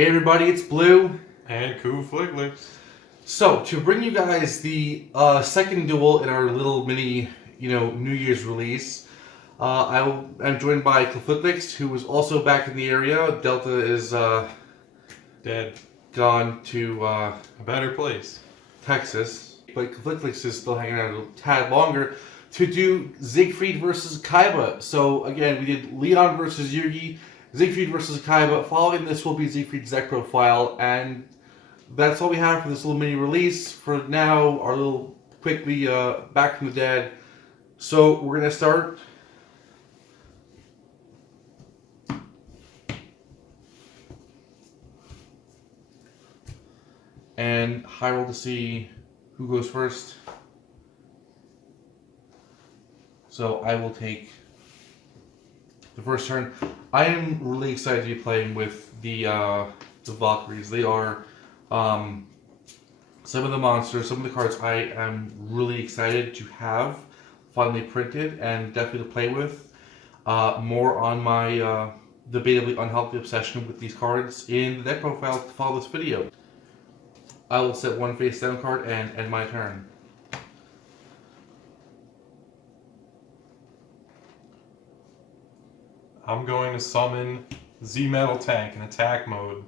Hey everybody, it's Blue. And Cool Flicklicks. So, to bring you guys the second duel in our little mini, New Year's release, I'm joined by Flicklicks, who is also back in the area. Delta is Dead. gone to A better place. Texas, but Flicklicks is still hanging out a tad longer to do Zigfried versus Kaiba. So, again, we did Leon versus Yugi, Zigfried versus Kaiba. Following this will be Zigfried's deck profile, and that's all we have for this little mini release. For now, our little quickly back from the dead. So we're gonna start. And high roll to see who goes first. So I will take the first turn. I am really excited to be playing with the Valkyries. They are some of the monsters, some of the cards I am really excited to have finally printed and definitely to play with. More on my debatably unhealthy obsession with these cards in the deck profile to follow this video. I will set one face down card and end my turn. I'm going to summon Z-Metal Tank in attack mode.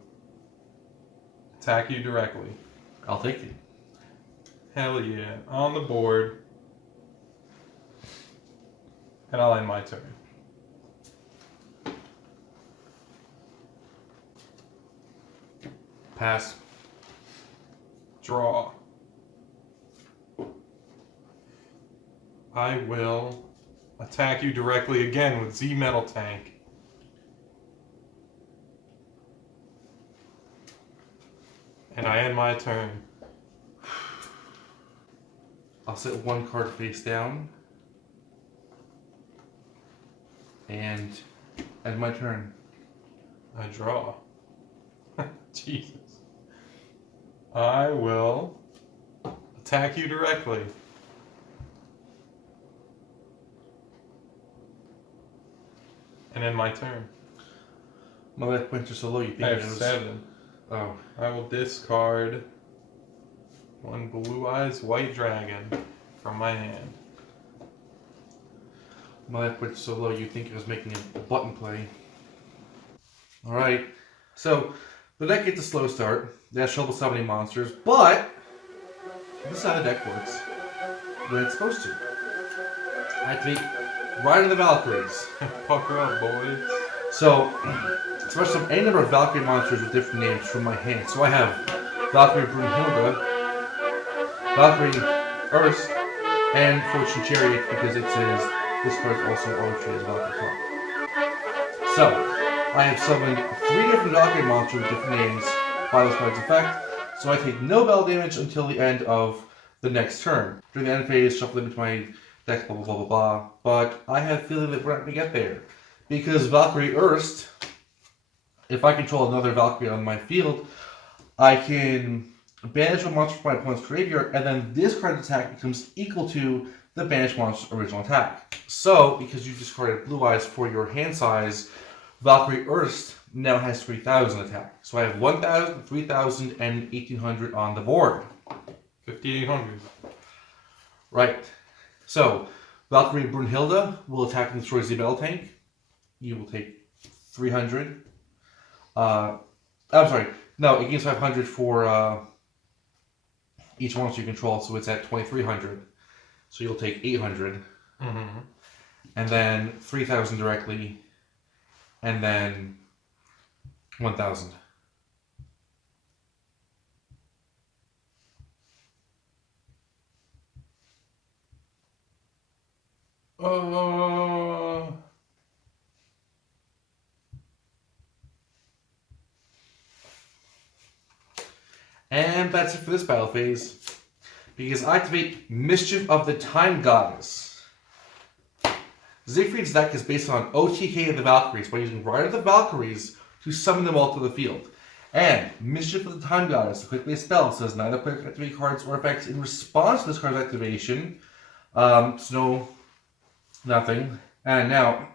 Attack you directly. I'll take it. Hell yeah. On the board. And I'll end my turn. Pass. Draw. I will attack you directly again with Z-Metal Tank. And I end my turn. I'll set one card face down. And end my turn. I draw. Jesus. I will attack you directly. And end my turn. My life points are so low, you think I it have was... 7. Oh. I will discard one Blue Eyes White Dragon from my hand. My life points are so low, you think it was making a button play. Alright. So, the deck gets a slow start. It has trouble summoning monsters, but this is how the deck works when it's supposed to. I activate Ride of the Valkyries. Pucker up, boys. So, special summon any number of Valkyrie monsters with different names from my hand. So I have Valkyrie Brunhilde, Valkyrie Erst, and Fortune Chariot because it says this card is also always treated as a Valkyrie card. So, I have summoned 3 different Valkyrie monsters with different names by this card's effect. So I take no battle damage until the end of the next turn. During the end phase, shuffle into my deck, blah blah blah blah blah. But I have a feeling that we're not going to get there. Because Valkyrie Erst, if I control another Valkyrie on my field, I can banish a monster from my opponent's graveyard, and then this card's attack becomes equal to the banished monster's original attack. So, because you discarded Blue Eyes for your hand size, Valkyrie Erst now has 3,000 attack. So I have 1,000, 3,000, and 1,800 on the board. 5,800. Right. So, Valkyrie Brunhilde will attack and destroy the Metal Tank. You will take 300. I'm sorry. No, it gains 500 for each monster you control, so it's at 2,300. So you'll take 800. Mm-hmm. And then 3,000 directly. And then 1,000. And that's it for this battle phase. Because I activate Mischief of the Time Goddess. Zigfried's deck is based on OTK of the Valkyries by using Ride of the Valkyries to summon them all to the field. And Mischief of the Time Goddess, a quickly spell, says neither quick activate cards or effects in response to this card's activation. So nothing. And now,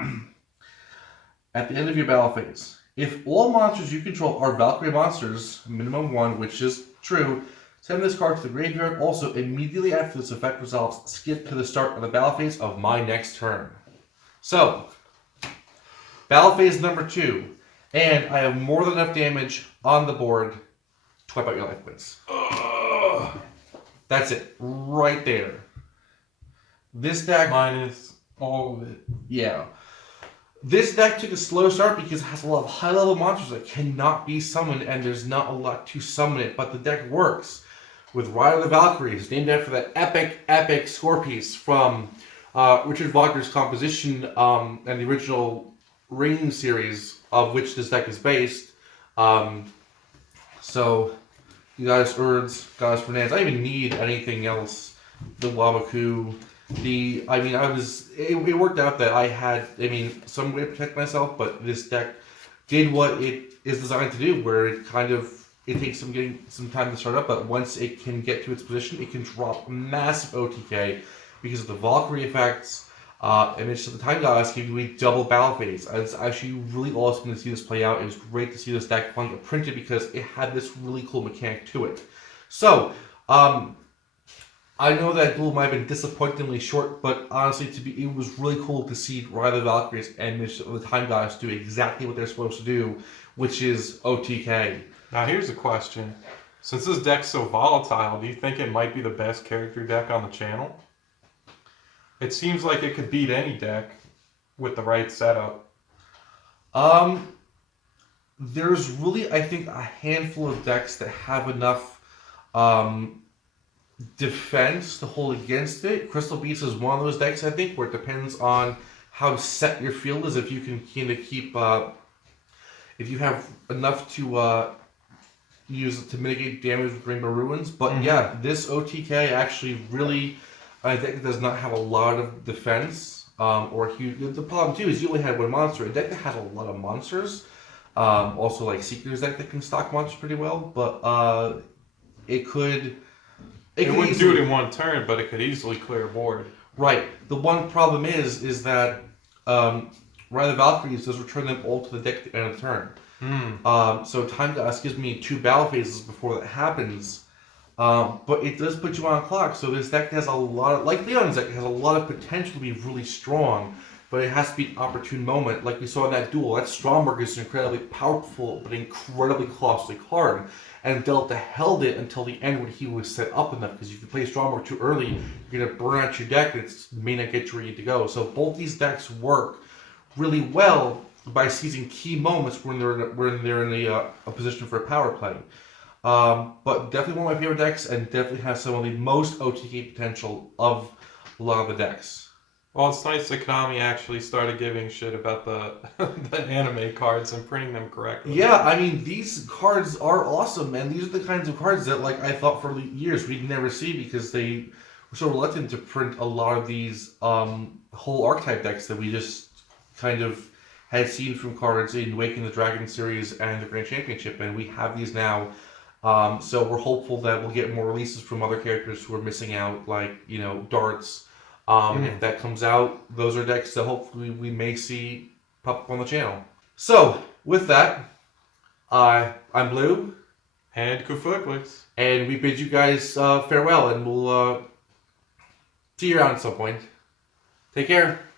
at the end of your battle phase, If all monsters you control are Valkyrie monsters, minimum 1, which is true, send this card to the graveyard. Also, immediately after this effect resolves, skip to the start of the battle phase of my next turn. So, battle phase number 2. And I have more than enough damage on the board to wipe out your life points. That's it. Right there. This deck... Minus all of it. Yeah. This deck took a slow start because it has a lot of high-level monsters that cannot be summoned, and there's not a lot to summon it, but the deck works. With Ride of the Valkyries, named after that epic score piece from Richard Wagner's composition and the original Ring series, of which this deck is based. So, you guys, Urds, guys, Fernandez, I don't even need anything else. The Wabaku, it worked out that I had, some way to protect myself, but this deck did what it is designed to do, where it takes getting some time to start up, but once it can get to its position, it can drop massive OTK because of the Valkyrie effects, and it's just the Time Goddess give you a double battle phase. It's actually really awesome to see this play out. It was great to see this deck finally get printed because it had this really cool mechanic to it. So, I know that Duel might have been disappointingly short, but honestly, it was really cool to see Ride of the Valkyries and the Time Goddess do exactly what they're supposed to do, which is OTK. Now here's a question. Since this deck's so volatile, do you think it might be the best character deck on the channel? It seems like it could beat any deck with the right setup. There's really, I think, a handful of decks that have enough defense to hold against it. Crystal Beast is one of those decks, I think, where it depends on how set your field is. If you can kind of keep, if you have enough to use it to mitigate damage with Rainbow Ruins. But yeah, this OTK actually really, I think, does not have a lot of defense. The problem too is you only had one monster. A deck that has a lot of monsters, also like Seeker's deck that can stock monsters pretty well, but it wouldn't do it in one turn, but it could easily clear a board. Right. The one problem is that Ride of the Valkyries does return them all to the deck at the end of the turn. So Time Goddess gives me 2 battle phases before that happens. But it does put you on a clock, so this deck has a lot of, like Leon's deck, has a lot of potential to be really strong, but it has to be an opportune moment. Like we saw in that duel, that Stromberg is an incredibly powerful but incredibly costly card. And Delta held it until the end when he was set up enough, because if you play Stromberg too early, you're going to burn out your deck and it may not get you where you need to go. So both these decks work really well by seizing key moments when they're in a position for a power play. But definitely one of my favorite decks, and definitely has some of the most OTK potential of a lot of the decks. Well, it's nice that Konami actually started giving shit about the anime cards and printing them correctly. Yeah, these cards are awesome, man. These are the kinds of cards that, I thought for years we'd never see, because they were so reluctant to print a lot of these whole archetype decks that we just kind of had seen from cards in Waking the Dragon series and the Grand Championship, and we have these now. So we're hopeful that we'll get more releases from other characters who are missing out, like, Darts. If that comes out, those are decks that hopefully we may see pop up on the channel. So, with that, I'm Blue. And Kufuklicks. And we bid you guys farewell, and we'll see you around at some point. Take care.